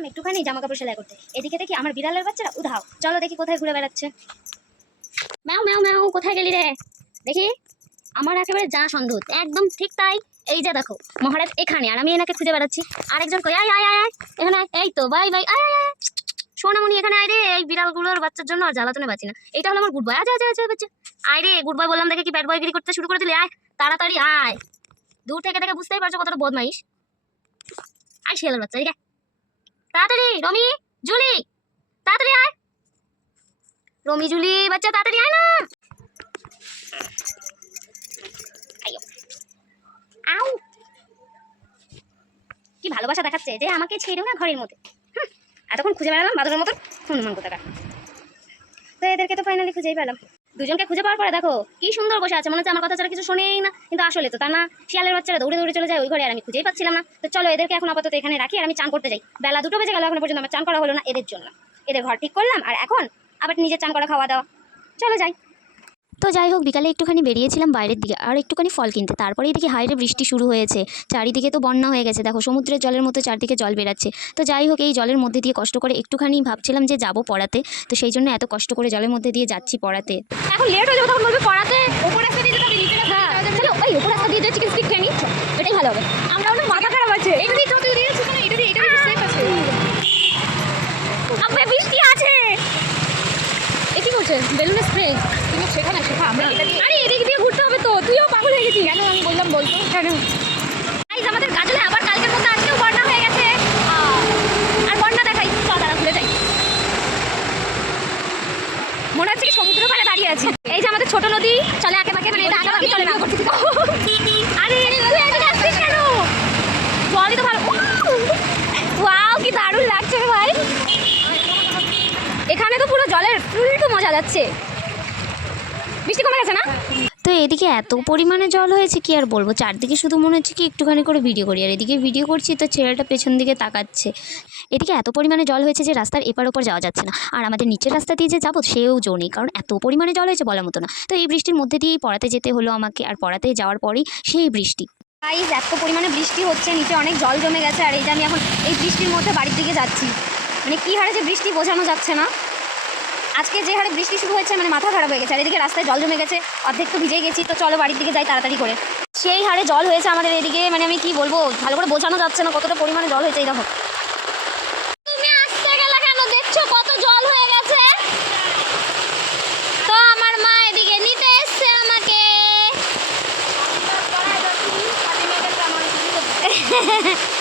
আমি একটুখানি জামা কাপড় সেলাই করতে। এদিকে দেখি আমার বিড়ালের বাচ্চারা, উধাও। চলো দেখি কোথায় ঘুরে বেড়াচ্ছে। ম্যাও ম্যাও ম্যাও, কোথায় গেলি রে? দেখি, আমার একেবারে যা সন্দেহ একদম ঠিক তাই। এই যে দেখো, মহারাজ এখানে, আর আমি এনাকে খুঁজে বেড়াচ্ছি। আরেকজন কই, আয় আয় আয় এখানে এই তো, বাই বাই, আয় আয় আয়। সোনামণি, এখানে আয় রে। এই বিড়ালগুলোর বাচ্চার জন্য আর জ্বালাতনে বাঁচি না। এটা হলো আমার গুড বয় আচ্ছা আচ্ছা আচ্ছা বাচ্চা। আয় রে গুড বয় বললাম দেখে কি ব্যাড বয়গিরি করতে শুরু করে দিলি আয়, তাড়াতাড়ি আয়। দূর থেকে দেখে বুঝতেই পারছ কতটা বদমাইশ। আয় শিয়ালের বাচ্চা আয়। তাড়াতাড়ি, রমি, জুলি, তাড়াতাড়ি আয়। রমি, জুলি, বাচ্চা, তাড়াতাড়ি আয় না। আউ। কি ভালোবাসা দেখাচ্ছে যে আমাকে ছেড়েও না ঘরের মধ্যে। এতক্ষণ খুঁজে বেড়ালাম, বাদরের মতন। হনুমান কোথাকার তো এদেরকে তো ফাইনালি খুঁজেই পেলাম। দুজনকে খুঁজে পাওয়ার পরে দেখো, কি সুন্দর বসে আছে। মনে হচ্ছে আমার কথা ছাড়া কিছু শোনেই না। কিন্তু আসলে তো তা না, শিয়ালের বাচ্চারা দৌড়ে দৌড়ে চলে যায় ওই ঘরে আর আমি খুঁজেই পাচ্ছিলাম না। তো চলো এদেরকে এখন আপাতত এখানে রাখি আর আমি চান করতে যাই। বেলা দুটো বেজে গেল, এখন পর্যন্ত আমার চান করা হলো না এদের জন্য। এদের ঘর ঠিক করলাম, আর এখন আবার নিজের চান করা খাওয়া দাওয়া। চলো যাই। তো যাই হোক বিকালে একটুখানি বেরিয়েছিলাম বাইরের দিকে আর একটুখানি ফল কিনতে। তারপরেই দেখি হাইরে বৃষ্টি শুরু হয়েছে। চারিদিকে তো বন্যা হয়ে গেছে। দেখো সমুদ্রের জলের মতো চারদিকে জল বেরাচ্ছে। তো যাই হোক এই জলের মধ্যে দিয়ে কষ্ট করে একটুখানি ভাবছিলাম যে যাব পড়াতে। তো সেই জন্য এত কষ্ট করে জলের মধ্যে দিয়ে যাচ্ছি পড়াতে। এখন লেট হয়ে যাবে তখন বলবে পড়াতে? ওপর রাস্তা দিয়ে যেতে নিচে রাস্তা চলো ওই ওপর রাস্তা দিয়ে চিকেন স্টিক খেয়ে এটাই ভালো হবে। আমরা অনেক মাথা খারাপ আছে। এটা দিয়ে যত দিয়ে ছিল এটা দিয়ে এটা দিয়ে সেফ আছে। আব্বে বৃষ্টি আছে! করছে? বেলুন স্প্রে না আমরা আরে এদিক দিয়ে ঘুরতে হবে তো। তুইও পাগল হয়ে গেছিস। কেন আমি বললাম বলতো? কেন? গাইজ আমাদের গাজলে আবার কালকের মধ্যে আজকেও বন্যা হয়ে গেছে। আর বন্যা দেখাই। চল ঘুরে যাই। মনে হচ্ছে কি সমুদ্র পাড়ে দাঁড়িয়ে আছি। এই যে আমাদের ছোট নদী চলে আগে পাকে মানে এটা আগে পাকে চলে না। আরে তুই এদিকে আসছিস কেন? জলই তো ভালো। ওয়াও কি দারুণ লাগছে ভাই। এখানে তো পুরো জলের ফুল মজা যাচ্ছে। বৃষ্টি কমে গেছে না? তো এদিকে এত পরিমাণে জল হয়েছে কি আর বলব? চারদিকে শুধু মনে হচ্ছে কি একটুখানি করে ভিডিও করি। আর এদিকে ভিডিও করছি তো ছেলেটা পেছন দিকে তাকাচ্ছে। এদিকে এত পরিমাণে জল হয়েছে যে রাস্তার এপার ওপর যাওয়া যাচ্ছে না। আর আমাদের নিচের রাস্তা দিয়ে যে যাব সেও জো নেই। কারণ এত পরিমাণে জল হয়েছে বলার মতো না। তো এই বৃষ্টির মধ্যে দিয়েই পড়াতে যেতে হলো আমাকে। আর পড়াতে যাওয়ার পরেই সেই বৃষ্টি। গাইজ এত পরিমাণে বৃষ্টি হচ্ছে নিচে অনেক জল জমে গেছে। আর এই যে আমি এখন এই বৃষ্টির মধ্যে বাড়ির দিকে যাচ্ছি। মানে কী হারে যে বৃষ্টি বোঝানো যাচ্ছে না। আজকে যে হারে বৃষ্টি শুরু হয়েছে মানে মাথা খারাপ হয়ে গেছে। আর এদিকে রাস্তায় জল জমে গেছে অর্ধেক তো ভিজে গেছি তো চলো বাড়ির দিকে যাই তাড়াতাড়ি করে। সেই হারে জল হয়েছে আমাদের এদিকে মানে আমি কি বলব ভালো করে বোঝানো যাচ্ছে না কতটা পরিমাণে জল হয়েছে এরকম দেখো। Ha ha ha.